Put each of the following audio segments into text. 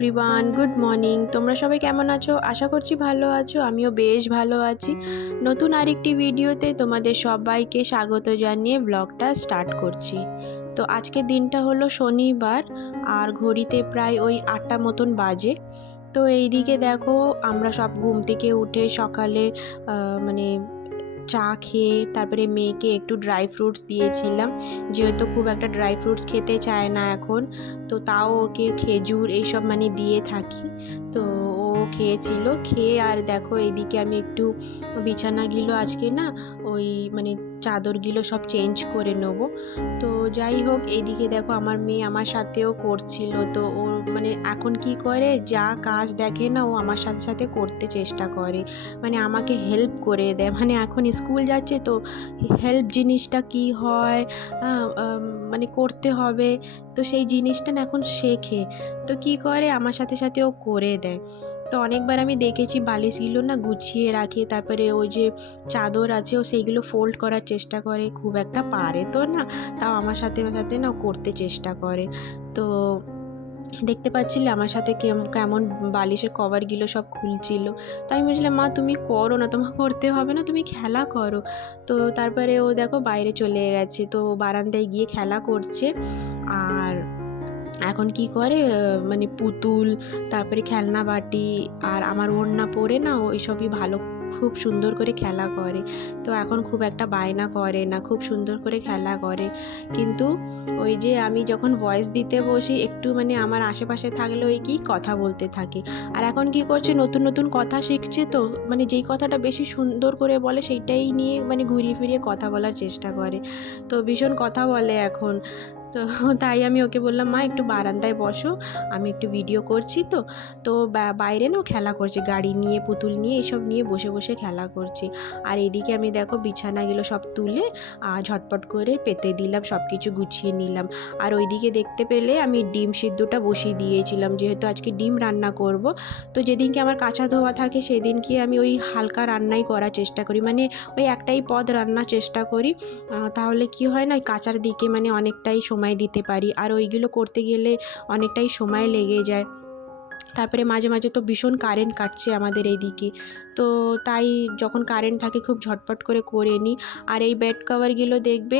Everyone good morning তোমরা সবাই কেমন আছো? আশা করছি ভালো আছো। আমিও বেশ ভালো আছি। নতুন আরেকটি ভিডিওতে তোমাদের সবাইকে স্বাগত জানিয়ে ব্লগটা স্টার্ট করছি। তো আজকের দিনটা হলো শনিবার, আর ঘড়িতে প্রায় ওই আটটা মতন বাজে। তো এইদিকে দেখো, আমরা সব ঘুম থেকে উঠে সকালে মানে চা খেয়ে তারপরে মেয়েকে একটু ড্রাই ফ্রুটস দিয়েছিলাম। যেহেতু খুব একটা ড্রাই ফ্রুটস খেতে চায় না এখন, তো তাও ওকে খেজুর এইসব মানে দিয়ে থাকি। তো খেয়েছিল, খেয়ে আর দেখো এইদিকে আমি একটু বিছানাগুলো আজকে না ওই মানে চাদরগুলো সব চেঞ্জ করে নেব। তো যাই হোক এইদিকে দেখো আমার মেয়ে আমার সাথেও করছিল। তো ও মানে এখন কি করে, যা কাজ দেখে না ও আমার সাথে সাথে করতে চেষ্টা করে। মানে আমাকে হেল্প করে দেয়। মানে এখন স্কুল যাচ্ছে তো হেল্প জিনিসটা কি হয় মানে করতে হবে। তো সেই জিনিসটা না এখন শেখে। তো কি করে, আমার সাথে সাথে ও করে দেয়। তো অনেকবার আমি দেখেছি বালিশগুলো না গুছিয়ে রাখে, তারপরে ওই যে চাদর আছে ও সেইগুলো ফোল্ড করার চেষ্টা করে, খুব একটা পারে তো না, তাও আমার সাথে সাথে না করতে চেষ্টা করে। তো দেখতে পাচ্ছিলে আমার সাথে কেম- কেমন বালিশের কভারগুলো সব খুলছিল। তাই আমি বলছিলাম, মা, তুমি করো না, তোমাকে করতে হবে না, তুমি খেলা করো। তো তারপরে ও দেখো বাইরে চলে গেছে, তো বারান্দায় গিয়ে খেলা করছে। আর এখন কি করে মানে পুতুল, তারপরে খেলনা বাটি আর আমার ওড়না পরে না ওই সবই ভালো, খুব সুন্দর করে খেলা করে। তো এখন খুব একটা বায়না করে না, খুব সুন্দর করে খেলা করে। কিন্তু ওই যে আমি যখন ভয়েস দিতে বসি, একটু মানে আমার আশেপাশে থাকলে ওই কি কথা বলতে থাকে। আর এখন কি করছে, নতুন নতুন কথা শিখছে তো মানে যেই কথাটা বেশি সুন্দর করে বলে সেইটাই নিয়ে মানে ঘুরিয়ে ফিরিয়ে কথা বলার চেষ্টা করে। তো ভীষণ কথা বলে এখন। তো তাই আমি ওকে বললাম, মা, একটু বারান্দায় বসো, আমি একটু ভিডিও করছি তো। তো বাইরে না খেলা করছে, গাড়ি নিয়ে, পুতুল নিয়ে এইসব নিয়ে বসে বসে খেলা করছে। আর এদিকে আমি দেখো বিছানাগুলো সব তুলে ঝটপট করে পেতে দিলাম সব কিছু গুছিয়ে নিলাম। আর ওইদিকে দেখতে পেলে আমি ডিম সিদ্ধটা বসিয়ে দিয়েছিলাম, যেহেতু আজকে ডিম রান্না করব। তো যেদিনকে আমার কাঁচা ধোয়া থাকে, সেদিনকে আমি ওই হালকা রান্নাই করার চেষ্টা করি। মানে ওই একটাই পদ রান্নার চেষ্টা করি। তাহলে কি হয় না কাঁচার দিকে মানে অনেকটাই সময় দিতে পারি। আর ওইগুলো করতে গেলে অনেকটাই সময় লেগে যায়। তারপরে মাঝে মাঝে তো ভীষণ কারেন্ট কাটছে আমাদের এইদিকে তো তাই যখন কারেন্ট থাকে খুব ঝটপট করে করে নিই। আর এই বেড কভারগুলো দেখবে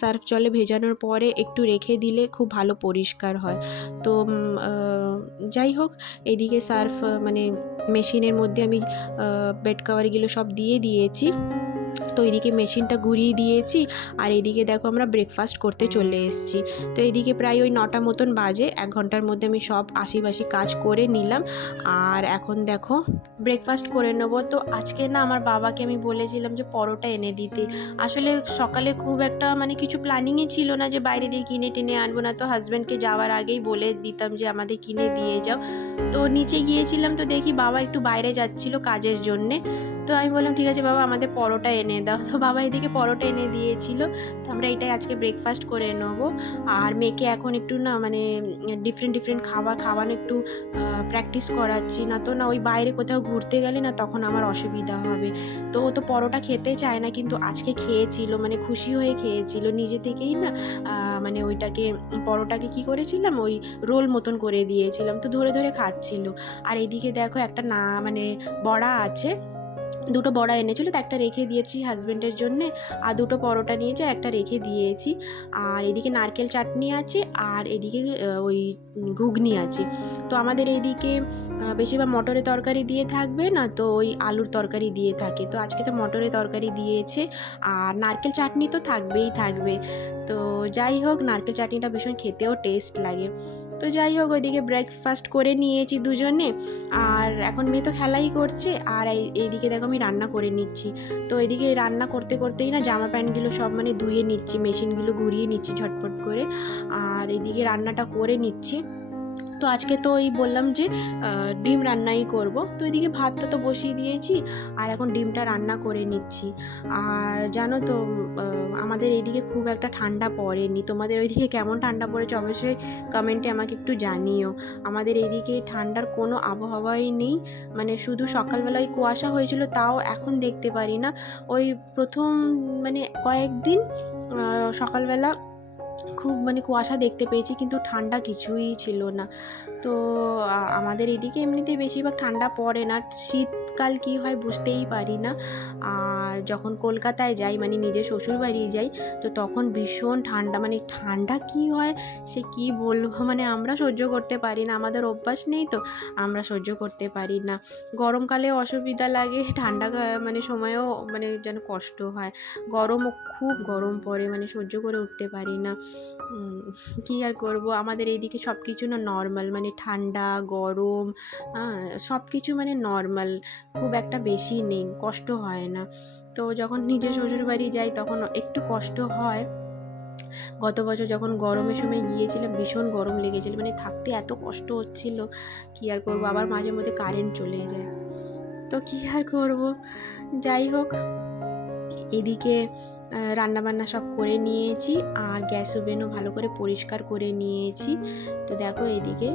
সার্ফ জলে ভেজানোর পরে একটু রেখে দিলে খুব ভালো পরিষ্কার হয়। তো যাই হোক, এদিকে সার্ফ মানে মেশিনের মধ্যে আমি বেড কভারগুলো সব দিয়ে দিয়েছি। তো এদিকে মেশিনটা ঘুরিয়ে দিয়েছি, আর এদিকে দেখো আমরা ব্রেকফাস্ট করতে চলে এসেছি। তো এদিকে প্রায় ওই নটা মতন বাজে, এক ঘণ্টার মধ্যে আমি সব আশিবাসি কাজ করে নিলাম। আর এখন দেখো ব্রেকফাস্ট করে নেব। তো আজকে না আমার বাবাকে আমি বলেছিলাম যে পরোটা এনে দিতে। আসলে সকালে খুব একটা মানে কিছু প্ল্যানিংই ছিল না যে বাইরে দিয়ে কিনে টেনে আনব না। তো হাজব্যান্ডকে যাওয়ার আগেই বলে দিতাম যে আমাদের কিনে দিয়ে যাও। তো নিচে গিয়েছিলাম তো দেখি বাবা একটু বাইরে যাচ্ছিল কাজের জন্যে। তো আমি বললাম, ঠিক আছে বাবা, আমাদের পরোটা এনে দাও। তো বাবা এদিকে পরোটা এনে দিয়েছিল। তো আমরা এটাই আজকে ব্রেকফাস্ট করে নেব। আর মেয়েকে এখন একটু না মানে ডিফারেন্ট ডিফারেন্ট খাবার খাওয়ানো একটু প্র্যাকটিস করাচ্ছি। না তো না ওই বাইরে কোথাও ঘুরতে গেলে না তখন আমার অসুবিধা হবে। তো ও তো পরোটা খেতে চায় না, কিন্তু আজকে খেয়েছিল মানে খুশি হয়ে খেয়েছিল। নিজে থেকেই না মানে ওইটাকে, পরোটাকে কি করেছিলাম? ওই রোল মতন করে দিয়েছিলাম। তো ধরে ধরে খাচ্ছিল। আর এদিকে দেখো একটা না মানে বড়া আছে। দুটো বড়া এনেছিল, তো একটা রেখে দিয়েছি হাজব্যান্ডের জন্যে, আর দুটো পরোটা নিয়েছে, একটা রেখে দিয়েছি। আর এদিকে নারকেল চাটনি আছে, আর এদিকে ওই ঘুগনি আছে। তো আমাদের এইদিকে বেশিরভাগ মটরের তরকারি দিয়ে থাকবে না, তো ওই আলুর তরকারি দিয়ে থাকে। তো আজকে তো মটরের তরকারি দিয়েছে, আর নারকেল চাটনি তো থাকবেই থাকবে। তো যাই হোক, নারকেল চাটনিটা ভীষণ খেতেও টেস্ট লাগে। তো যাই হোক, ওইদিকে ব্রেকফাস্ট করে নিয়েছি দুজনে। আর এখন মেয়ে তো খেলাই করছে, আর এই- এইদিকে দেখো আমি রান্না করে নিচ্ছি। তো এদিকে রান্না করতে করতেই না জামা প্যান্টগুলো সব মানে ধুয়ে নিচ্ছি মেশিনগুলো ঘুরিয়ে নিচ্ছি ঝটপট করে। আর এদিকে রান্নাটা করে নিচ্ছি। তো আজকে তো ওই বললাম যে ডিম রান্নাই করব। তো এদিকে ভাতটা তো বসিয়ে দিয়েছি, আর এখন ডিমটা রান্না করে নিচ্ছি। আর জানো তো আমাদের এইদিকে খুব একটা ঠান্ডা পড়েনি। তোমাদের ওইদিকে কেমন ঠান্ডা পড়েছে অবশ্যই কমেন্টে আমাকে একটু জানিও। আমাদের এইদিকে ঠান্ডার কোনো আবহাওয়াই নেই। মানে শুধু সকালবেলায় কুয়াশা হয়েছিল, তাও এখন দেখতে পারি না। ওই প্রথম মানে কয়েকদিন সকালবেলা খুব মানে কুয়াশা দেখতে পেয়েছি কিন্তু ঠান্ডা কিছুই ছিল না। তো আমাদের এদিকে এমনিতে বেশিরভাগ ঠান্ডা পড়ে না। শীতকাল কি হয় বুঝতেই পারি না। আর যখন কলকাতায় যাই মানে নিজের শ্বশুর বাড়ি যাই, তো তখন ভীষণ ঠান্ডা। মানে ঠান্ডা কি হয়, সে কি বলব? মানে আমরা সহ্য করতে পারি না। আমাদের অভ্যাস নেই তো, আমরা সহ্য করতে পারি না। গরমকালে অসুবিধা লাগে, ঠান্ডা মানে সময়েও মানে যেন কষ্ট হয়। গরমও খুব গরম পড়ে মানে সহ্য করে উঠতে পারি না। কী আর করব? আমাদের এইদিকে সব কিছু না নর্মাল মানে ঠান্ডা, গরম সব কিছু মানে নর্মাল খুব একটা বেশি নেই, কষ্ট হয় না। তো যখন নিজের শ্বশুর বাড়ি যাই তখন একটু কষ্ট হয়। গত বছর যখন গরমের সময় গিয়েছিলাম, ভীষণ গরম লেগেছিল মানে থাকতে এত কষ্ট হচ্ছিল, কী আর করব? আবার মাঝে মধ্যে কারেন্ট চলে যায়। তো কী আর করব? যাই হোক, এদিকে রান্নাবান্না সব করে নিয়েছি আর গ্যাস ওভেনও ভালো করে পরিষ্কার করে নিয়েছি। তো দেখো এদিকে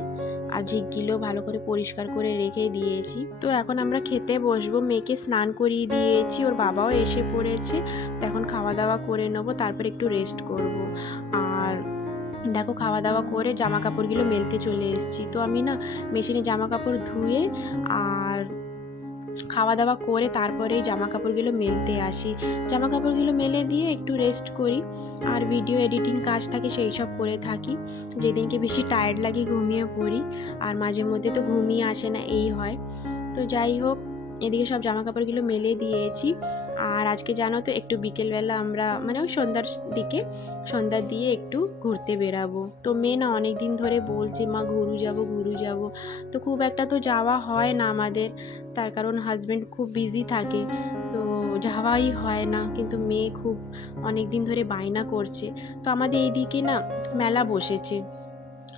আর ঝিকগুলো ভালো করে পরিষ্কার করে রেখে দিয়েছি। তো এখন আমরা খেতে বসবো। মেয়েকে স্নান করিয়ে দিয়েছি। ওর বাবাও এসে পড়েছে। তো এখন খাওয়া দাওয়া করে নেব। তারপর একটু রেস্ট করব। আর দেখো খাওয়া দাওয়া করে জামা কাপড়গুলো মেলতে চলে এসেছি। তো আমি না মেশিনে জামা কাপড় ধুয়ে আর খাওয়া দাওয়া করে তারপরেই জামা কাপড়গুলো মেলতে আসি। জামা কাপড়গুলো মেলে দিয়ে একটু রেস্ট করি আর ভিডিও এডিটিং কাজ থাকে সেই সব করে থাকি। যেদিনকে বেশি টায়ার্ড লাগে ঘুমিয়ে পড়ি আর মাঝে মধ্যে তো ঘুমিয়ে আসে না, এই হয়। তো যাই হোক এদিকে সব জামা কাপড়গুলো মেলে দিয়েছি। আর আজকে জানো তো, একটু বিকেলবেলা আমরা মানে ওই সন্ধ্যার দিকে, সন্ধ্যা দিয়ে একটু ঘুরতে বেরাবো। তো মেয়ে না অনেক দিন ধরে বলছে, মা, ঘুরু যাব ঘুরু যাব। তো খুব একটা তো যাওয়া হয় না আমাদের। তার কারণ হাজব্যান্ড খুব বিজি থাকে। তো যাওয়াই হয় না। কিন্তু মেয়ে খুব অনেক দিন ধরে বায়না করছে। তো আমাদের এইদিকে না, মেলা বসেছে।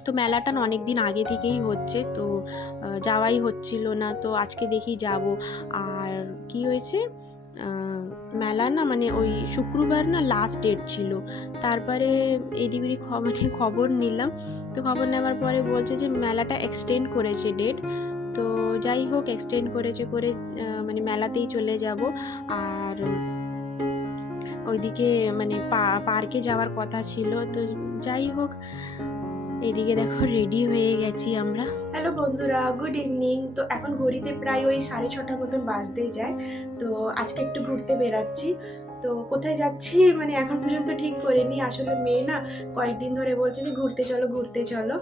তো মেলাটা অনেক দিন আগে থেকেই হচ্ছে, তো যাওয়াই হচ্ছিল না, তো আজকে দেখি যাব। আর কি হয়েছে? মেলা না মানে ওই শুক্রবার না লাস্ট ডেট ছিল। তারপরে এদিক ওদিক মানে খবর নিলাম। তো খবর নেওয়ার পরে বলছে যে মেলাটা এক্সটেন্ড করেছে ডেট তো যাই হোক এক্সটেন্ড করেছে করে মানে মেলাতেই চলে যাব। আর ওইদিকে মানে পার্কে যাওয়ার কথা ছিল। তো যাই হোক এদিকে দেখো রেডি হয়ে গেছি আমরা। হ্যালো বন্ধুরা গুড ইভিনিং তো এখন ঘড়িতে প্রায় ওই সাড়ে ছটা মতন বাজতে যায়। তো আজকে একটু ঘুরতে বেরাচ্ছি তো কোথায় যাচ্ছি? মানে এখন পর্যন্ত ঠিক করিনি। আসলে মেয়ে না কয়েকদিন ধরে বলছে যে ঘুরতে চলো ঘুরতে চলো।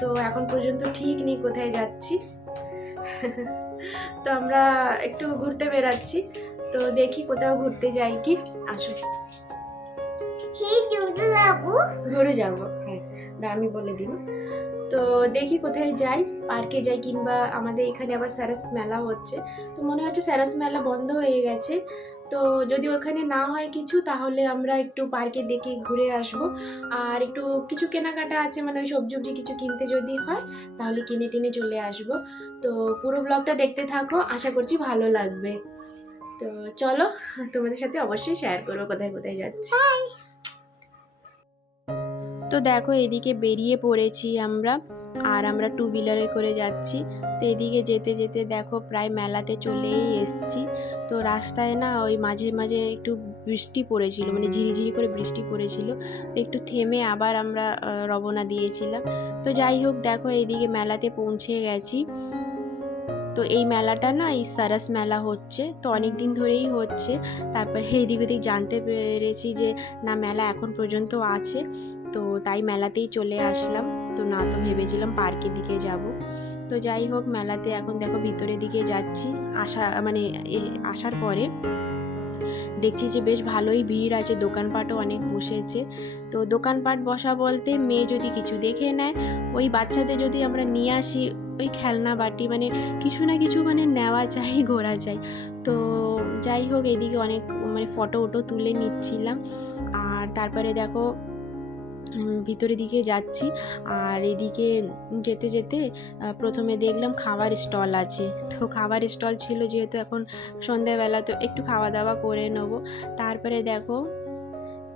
তো এখন পর্যন্ত ঠিক নেই কোথায় যাচ্ছি। তো আমরা একটু ঘুরতে বেরাচ্ছি তো দেখি কোথাও ঘুরতে যাই কি। আসো হে দুধু ঘুরে যাব। আমি বলে দিই তো দেখি কোথায় যাই পার্কে যাই কিংবা আমাদের এখানে আবার স্যারাস মেলা হচ্ছে। তো মনে হচ্ছে স্যারাস মেলা বন্ধ হয়ে গেছে। তো যদি ওখানে না হয় কিছু, তাহলে আমরা একটু পার্কে দেখে ঘুরে আসব। আর একটু কিছু কেনাকাটা আছে মানে ওই সবজি উবজি কিছু কিনতে যদি হয়, তাহলে কিনে টিনে চলে আসব। তো পুরো ব্লগটা দেখতে থাকো, আশা করছি ভালো লাগবে। তো চলো, তোমাদের সাথে অবশ্যই শেয়ার করব কোথায় কোথায় যাচ্ছি। তো দেখো এদিকে বেরিয়ে পড়েছি আমরা, আর আমরা টু হুইলারে করে যাচ্ছি। তো এদিকে যেতে যেতে দেখো প্রায় মেলাতে চলেই এসছি। তো রাস্তায় না ওই মাঝে মাঝে একটু বৃষ্টি পড়েছিল মানে ঝিরিঝিরি করে বৃষ্টি পড়েছিল। তো একটু থেমে আবার আমরা রবনা দিয়েছিলাম। তো যাই হোক দেখো এদিকে মেলাতে পৌঁছে গেছি। তো এই মেলাটা না এই সারাস মেলা হচ্ছে, তো অনেক দিন ধরেই হচ্ছে। তারপর এদিক ওদিক জানতে পেরেছি যে না মেলা এখন পর্যন্ত আছে। তো তাই মেলাতেই চলে আসলাম। তো না, তো ভেবেছিলাম পার্কের দিকে যাব। তো যাই হোক, মেলাতে এখন দেখো ভিতরের দিকে যাচ্ছি। আসা মানে আসার পরে দেখছি যে বেশ ভালোই ভিড় আছে, দোকানপাটও অনেক বসেছে। তো দোকানপাট বসা বলতে মেয়ে যদি কিছু দেখে নেয়, ওই বাচ্চাদের যদি আমরা নিয়ে আসি, ওই খেলনা বাটি মানে কিছু না কিছু মানে নেওয়া চাই, ঘোরা চাই। তো যাই হোক, এদিকে অনেক মানে ফটো ওটো তুলে নিচ্ছিলাম। আর তারপরে দেখো ভিতরের দিকে যাচ্ছি। আর এদিকে যেতে যেতে প্রথমে দেখলাম খাবার স্টল আছে। তো খাবার স্টল ছিল যেহেতু এখন সন্ধ্যাবেলা, তো একটু খাওয়া দাওয়া করে নেব। তারপরে দেখো,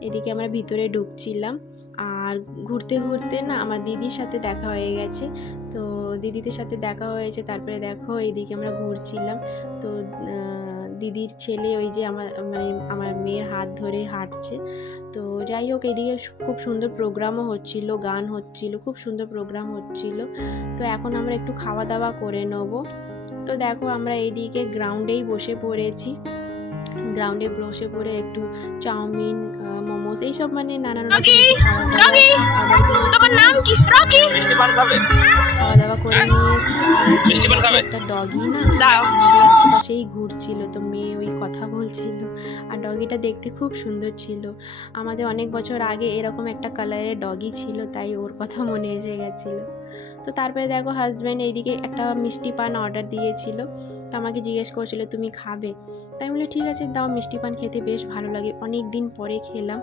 এদিকে আমরা ভিতরে ঢুকছিলাম। আর ঘুরতে ঘুরতে না আমার দিদির সাথে দেখা হয়ে গেছে। তো দিদিদের সাথে দেখা হয়েছে, তারপরে দেখো এইদিকে আমরা ঘুরছিলাম। তো দিদির ছেলে ওই যে আমার মানে আমার মেয়ের হাত ধরে হাঁটছে। তো যাই হোক, এদিকে খুব সুন্দর প্রোগ্রামও হচ্ছিল, গান হচ্ছিল, খুব সুন্দর প্রোগ্রাম হচ্ছিল। তো এখন আমরা একটু খাওয়া দাওয়া করে নেব। তো দেখো, আমরা এইদিকে গ্রাউন্ডেই বসে পড়েছি। গ্রাউন্ডে বসে পড়ে একটু চাউমিন মোমোস এইসব মানে নানান। তোমার নাম কি রকি! খাওয়া দাওয়া করে নিয়েছি? একটা ডগি না? আমাদের আশেপাশেই ঘুরছিল তো মেয়ে ওই কথা বলছিল। আর ডগিটা দেখতে খুব সুন্দর ছিল। আমাদের অনেক বছর আগে এরকম একটা কালারের ডগি ছিল তাই ওর কথা মনে এসে গেছিল। তো তারপরে দেখো হাজব্যান্ড এইদিকে একটা মিষ্টি পান অর্ডার দিয়েছিল। তো আমাকে জিজ্ঞেস করছিল, তুমি খাবে? তাই বলে, ঠিক আছে, দাও, মিষ্টি পান খেতে বেশ ভালো লাগে। অনেক দিন পরে খেলাম।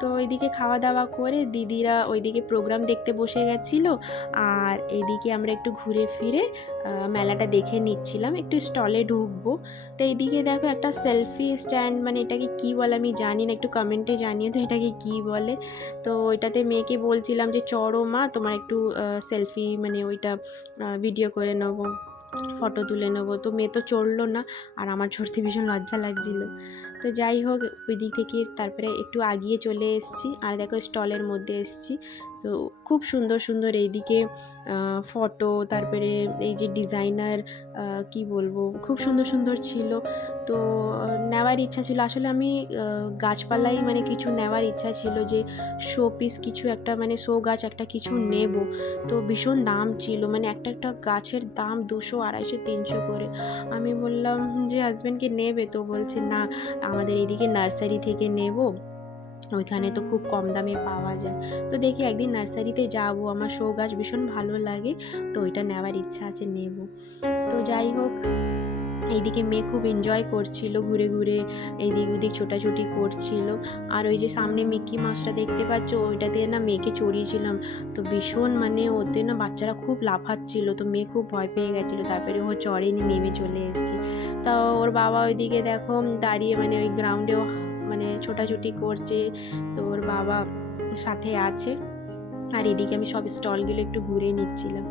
তো ওইদিকে খাওয়া দাওয়া করে দিদিরা ওইদিকে প্রোগ্রাম দেখতে বসে গেছিল। আর এইদিকে আমরা একটু ঘুরে ফিরে মেলাটা দেখে নিচ্ছিলাম। একটু স্টলে ঢুকবো। তো এইদিকে দেখো একটা সেলফি স্ট্যান্ড মানে এটাকে কি বলে আমি জানি না, একটু কমেন্টে জানিয়ে তো এটাকে কি বলে। তো ওইটাতে মেয়েকে বলছিলাম যে, চড়ো মা, তোমার একটু সেলফি মানে ওইটা ভিডিও করে নেব ফটো তুলে নেব। তো মেয়ে তো চড়লো না, আর আমার চড়তে ভীষণ লজ্জা লাগছিল। তো যাই হোক ওই দিক থেকে তারপরে একটু আগিয়ে চলে এসেছি। আর দেখো, স্টলের মধ্যে এসেছি। তো খুব সুন্দর সুন্দর এইদিকে ফটো, তারপরে এই যে ডিজাইনার কি বলব, খুব সুন্দর সুন্দর ছিল। তো নেওয়ার ইচ্ছা ছিল। আসলে আমি গাছপালাই মানে কিছু নেওয়ার ইচ্ছা ছিল যে শো পিস কিছু একটা মানে শো গাছ একটা কিছু নেব। তো ভীষণ দাম ছিল। মানে একটা একটা গাছের দাম দুশো, আড়াইশো, তিনশো করে। আমি বললাম যে হাজব্যান্ডকে নেবে? তো বলছে, না। আমাদের এদিকে নার্সারি থেকে নেব। ওইখানে তো খুব কম দামে পাওয়া যায়। তো দেখি একদিন নার্সারিতে যাব, আমার শো গাছ ভীষণ ভালো লাগে, তো ওইটা নেওয়ার ইচ্ছা আছে, নেব। তো যাই হোক এইদিকে মেয়ে খুব এনজয় করছিল, ঘুরে ঘুরে এইদিক ওদিক ছোটাছুটি করছিল। আর ওই যে সামনে মিকি মাছটা দেখতে পাচ্ছ ওইটাতে না মেয়েকে চড়িয়েছিলাম। তো ভীষণ মানে ওতে না বাচ্চারা খুব লাফাচ্ছিল, তো মেয়ে খুব ভয় পেয়ে গেছিল। তারপরে ও চড়েনি, নেমে চলে এসেছি। তা ওর বাবা ওইদিকে দেখো দাঁড়িয়ে মানে ওই গ্রাউন্ডেও মানে ছোটাছুটি করছে, তো ওর বাবা সাথে আছে। আর এদিকে আমি সব স্টলগুলো একটু ঘুরে নিচ্ছিলাম।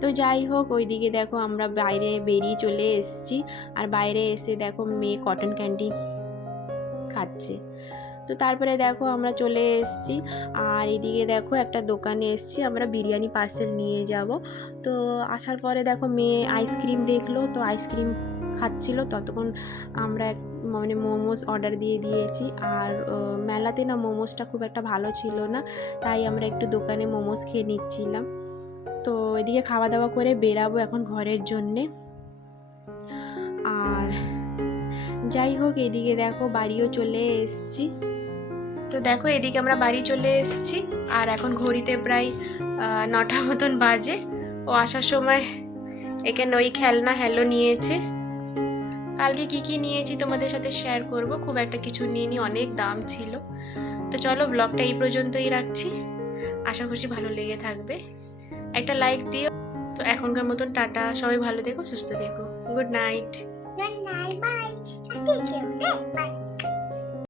তো যাই হোক, ওইদিকে দেখো আমরা বাইরে বেরিয়ে চলে এসেছি। আর বাইরে এসে দেখো মেয়ে কটন ক্যান্ডি খাচ্ছে। তো তারপরে দেখো আমরা চলে এসেছি। আর এদিকে দেখো একটা দোকানে এসেছি, আমরা বিরিয়ানি পার্সেল নিয়ে যাব। তো আসার পরে দেখো মেয়ে আইসক্রিম দেখল, তো আইসক্রিম খাচ্ছিল। ততক্ষণ আমরা এক মানে মোমোস অর্ডার দিয়ে দিয়েছি। আর মেলাতে না মোমোসটা খুব একটা ভালো ছিল না, তাই আমরা একটু দোকানে মোমোস খেয়ে নিচ্ছিলাম। তো এদিকে খাওয়া দাওয়া করে বেরাবো এখন ঘরের জন্যে। আর যাই হোক, এদিকে দেখো বাড়িও চলে এসছি। তো দেখো এদিকে আমরা বাড়ি চলে এসছি। আর এখন ঘড়িতে প্রায় নটা মতন বাজে। ও আসার সময় এখানে ওই খেলনা, হ্যালো নিয়েছে। কালকে কি কি নিয়েছি তোমাদের সাথে শেয়ার করব। খুব একটা কিছু নিয়ে অনেক দাম ছিল। তো চলো ব্লগটা এই পর্যন্তই রাখছি। আশা করছি ভালো লেগে থাকবে। একটা লাইক দিও। তো এখনকার মতন টাটা। সবাই ভালো দেখো সুস্থ দেখো good night bye. Take care. Bye.